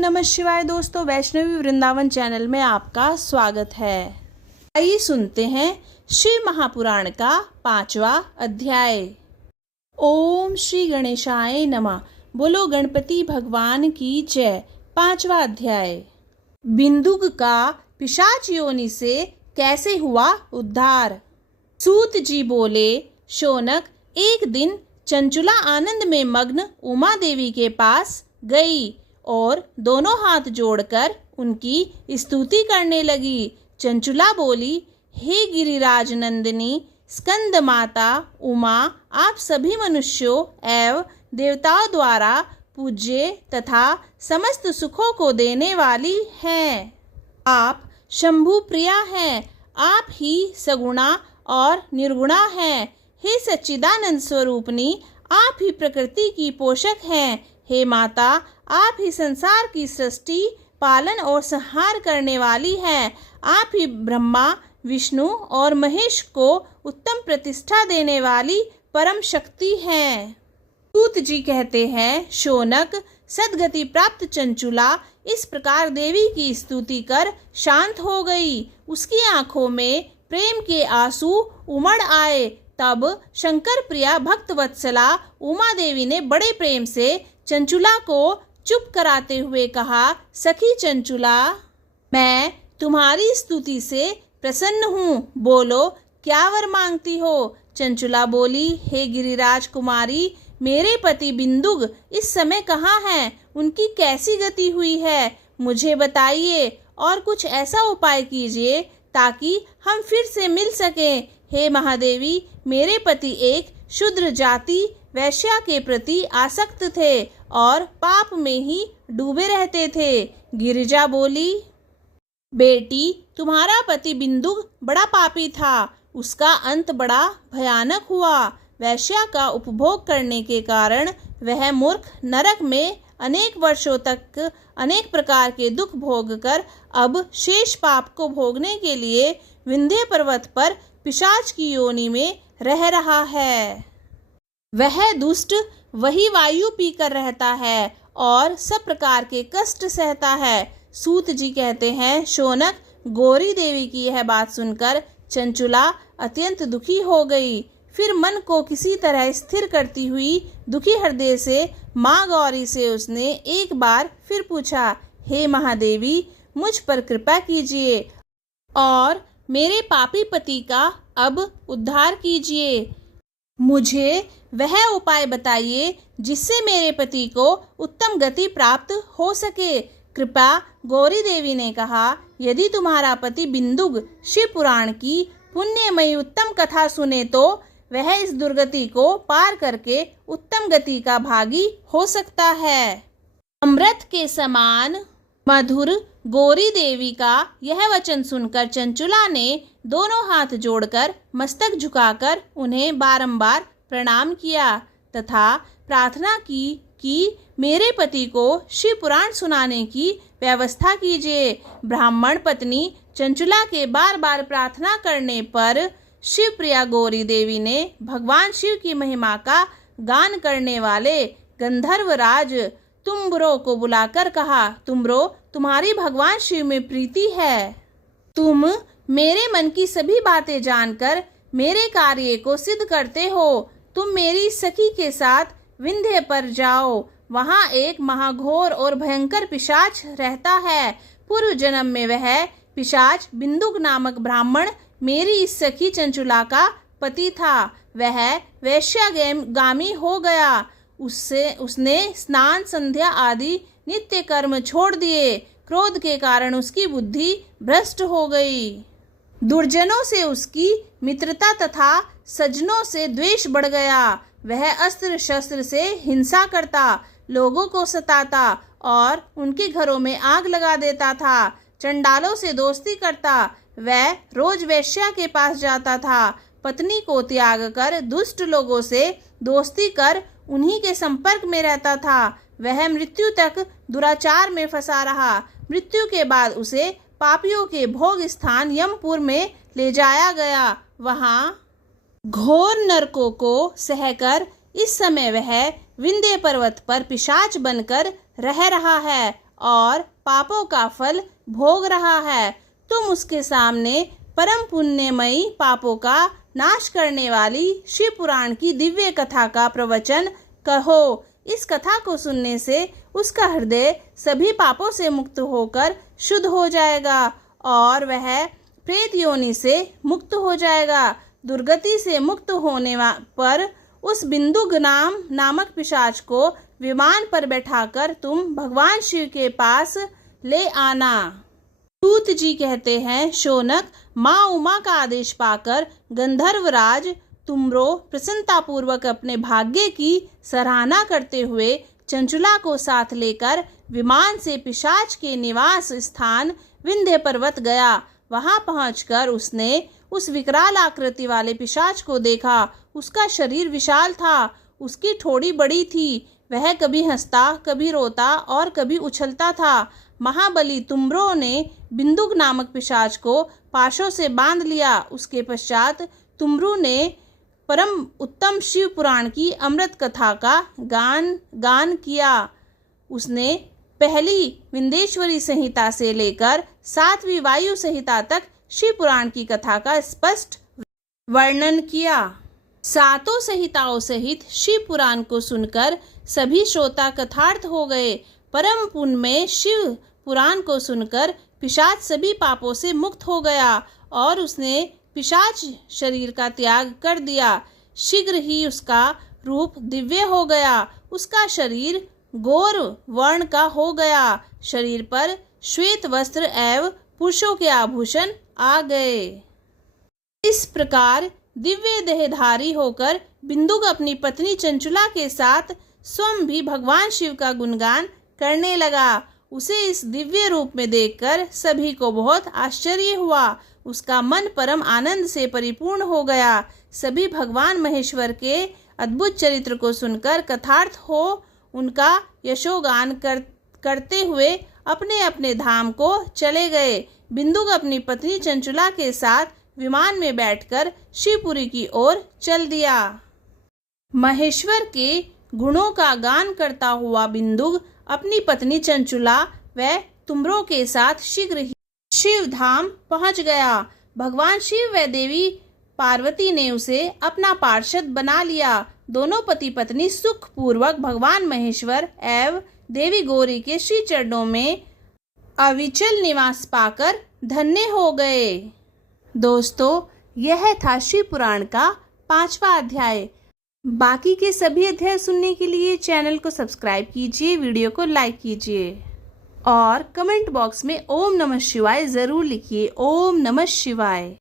नमः शिवाय। दोस्तों, वैष्णवी वृंदावन चैनल में आपका स्वागत है। आइए सुनते हैं शिव महापुराण का 5वां अध्याय। ओम श्री गणेशाय नमः। बोलो गणपति भगवान की जय। 5वां अध्याय। बिंदुक का पिशाच योनि से कैसे हुआ उद्धार। सूत जी बोले, शौनक, एक दिन चंचुला आनंद में मग्न उमा देवी के पास गई और दोनों हाथ जोड़कर उनकी स्तुति करने लगी। चंचुला बोली, हे गिरिराज नंदिनी स्कंद माता उमा, आप सभी मनुष्यों एवं देवताओं द्वारा पूज्य तथा समस्त सुखों को देने वाली हैं। आप शंभु प्रिया हैं, आप ही सगुणा और निर्गुणा हैं। हे सच्चिदानंद स्वरूपनी, आप ही प्रकृति की पोषक हैं। हे माता, आप ही संसार की सृष्टि, पालन और संहार करने वाली हैं। आप ही ब्रह्मा, विष्णु और महेश को उत्तम प्रतिष्ठा देने वाली परम शक्ति हैं। सूत जी कहते हैं, शौनक, सद्गति प्राप्त चंचुला इस प्रकार देवी की स्तुति कर शांत हो गई। उसकी आंखों में प्रेम के आंसू उमड़ आए। तब शंकर प्रिया भक्त वत्सला उमा देवी ने बड़े प्रेम से चंचुला को चुप कराते हुए कहा, सखी चंचुला, मैं तुम्हारी स्तुति से प्रसन्न हूँ। बोलो, क्या वर मांगती हो। चंचुला बोली, हे गिरिराज कुमारी, मेरे पति बिंदुक इस समय कहाँ हैं? उनकी कैसी गति हुई है, मुझे बताइए और कुछ ऐसा उपाय कीजिए ताकि हम फिर से मिल सकें। हे महादेवी, मेरे पति एक शूद्र जाति वैश्या के प्रति आसक्त थे और पाप में ही डूबे रहते थे। गिरिजा बोली, बेटी, तुम्हारा पति बिंदुक बड़ा पापी था, उसका अंत बड़ा भयानक हुआ। वैश्या का उपभोग करने के कारण वह मूर्ख नरक में अनेक वर्षों तक अनेक प्रकार के दुख भोगकर अब शेष पाप को भोगने के लिए विंध्य पर्वत पर पिशाच की योनि में रह रहा है। वह दुष्ट वही वायु पीकर रहता है और सब प्रकार के कष्ट सहता है। सूत जी कहते हैं, शौनक, गौरी देवी की यह बात सुनकर चंचुला अत्यंत दुखी हो गई। फिर मन को किसी तरह स्थिर करती हुई दुखी हृदय से माँ गौरी से उसने एक बार फिर पूछा, हे महादेवी, मुझ पर कृपा कीजिए और मेरे पापी पति का अब उद्धार कीजिए। मुझे वह उपाय बताइए जिससे मेरे पति को उत्तम गति प्राप्त हो सके। कृपा गौरी देवी ने कहा, यदि तुम्हारा पति बिंदुक शिव पुराण की पुण्यमयी उत्तम कथा सुने तो वह इस दुर्गति को पार करके उत्तम गति का भागी हो सकता है। अमृत के समान मधुर गौरी देवी का यह वचन सुनकर चंचुला ने दोनों हाथ जोड़कर मस्तक झुकाकर उन्हें बारंबार प्रणाम किया तथा प्रार्थना की कि मेरे पति को शिव पुराण सुनाने की व्यवस्था कीजिए। ब्राह्मण पत्नी चंचुला के बार बार प्रार्थना करने पर शिव प्रिया गौरी देवी ने भगवान शिव की महिमा का गान करने वाले गंधर्वराज तुम्बरो को बुलाकर कहा, तुम्बरो, तुम्हारी भगवान शिव में प्रीति है। तुम मेरे मन की सभी बातें जानकर मेरे कार्य को सिद्ध करते हो। तुम मेरी सखी के साथ विंध्य पर जाओ। वहाँ एक महाघोर और भयंकर पिशाच रहता है। पूर्व जन्म में वह पिशाच बिंदुक नामक ब्राह्मण मेरी इस सखी चंचुला का पति था। वह वैश्यागामी हो गया। उसने स्नान संध्या आदि नित्य कर्म छोड़ दिए। क्रोध के कारण उसकी बुद्धि भ्रष्ट हो गई। दुर्जनों से उसकी मित्रता तथा सज्जनों से द्वेष बढ़ गया। वह अस्त्र शस्त्र से हिंसा करता, लोगों को सताता और उनके घरों में आग लगा देता था। चंडालों से दोस्ती करता। वह रोज वैश्या के पास जाता था। पत्नी को त्याग कर दुष्ट लोगों से दोस्ती कर उन्हीं के संपर्क में रहता था। वह मृत्यु तक दुराचार में फंसा रहा। मृत्यु के बाद उसे पापियों के भोग स्थान यमपुर में ले जाया गया। वहाँ घोर नरकों को सहकर इस समय वह विंध्य पर्वत पर पिशाच बनकर रह रहा है और पापों का फल भोग रहा है। तुम उसके सामने परम पुण्यमयी पापों का नाश करने वाली शिव पुराण की दिव्य कथा का प्रवचन कहो। इस कथा को सुनने से उसका हृदय सभी पापों से मुक्त होकर शुद्ध हो जाएगा और वह प्रेत योनि से मुक्त हो जाएगा। दुर्गति से मुक्त होने पर उस बिंदुक नामक पिशाच को विमान पर बैठाकर तुम भगवान शिव के पास ले आना। सूत जी कहते हैं, शौनक, माँ उमा का आदेश पाकर गंधर्वराज तुमरो प्रसन्नतापूर्वक अपने भाग्य की सराहना करते हुए चंचुला को साथ लेकर विमान से पिशाच के निवास स्थान विंध्य पर्वत गया। वहां पहुंचकर उसने उस विकराल आकृति वाले पिशाच को देखा। उसका शरीर विशाल था, उसकी ठोड़ी बड़ी थी। वह कभी हंसता, कभी रोता और कभी उछलता था। महाबली तुमरो ने बिंदुक नामक पिशाच को पाशों से बांध लिया। उसके पश्चात तुमरू ने परम उत्तम शिव पुराण की अमृत कथा का गान किया। उसने पहली विंध्येश्वरी संहिता से लेकर 7वीं वायु संहिता तक शिव पुराण की कथा का स्पष्ट वर्णन किया। 7 संहिताओं सहित शिव पुराण को सुनकर सभी श्रोता कथार्थ हो गए। परम पुण्य में शिव पुराण को सुनकर पिशाच सभी पापों से मुक्त हो गया और उसने पिशाच शरीर का त्याग कर दिया। शीघ्र ही उसका रूप दिव्य हो गया। उसका शरीर गौर वर्ण का हो गया। शरीर पर श्वेत वस्त्र एवं पुरुषों के आभूषण आ गए। इस प्रकार दिव्य देहधारी होकर बिंदुक अपनी पत्नी चंचुला के साथ स्वयं भी भगवान शिव का गुणगान करने लगा। उसे इस दिव्य रूप में देखकर सभी को बहुत आश्चर्य हुआ। उसका मन परम आनंद से परिपूर्ण हो गया। सभी भगवान महेश्वर के अद्भुत चरित्र को सुनकर कथार्थ हो उनका यशोगान करते हुए अपने अपने धाम को चले गए। बिंदुक अपनी पत्नी चंचुला के साथ विमान में बैठकर शिवपुरी की ओर चल दिया। महेश्वर के गुणों का गान करता हुआ बिंदुक अपनी पत्नी चंचुला व तुमरो के साथ शीघ्र ही शिव धाम पहुंच गया। भगवान शिव व देवी पार्वती ने उसे अपना पार्षद बना लिया। दोनों पति पत्नी सुख पूर्वक भगवान महेश्वर एवं देवी गौरी के श्री चरणों में अविचल निवास पाकर धन्य हो गए। दोस्तों, यह था शिव पुराण का 5वां अध्याय। बाकी के सभी अध्याय सुनने के लिए चैनल को सब्सक्राइब कीजिए, वीडियो को लाइक कीजिए और कमेंट बॉक्स में ओम नमः शिवाय ज़रूर लिखिए। ओम नमः शिवाय।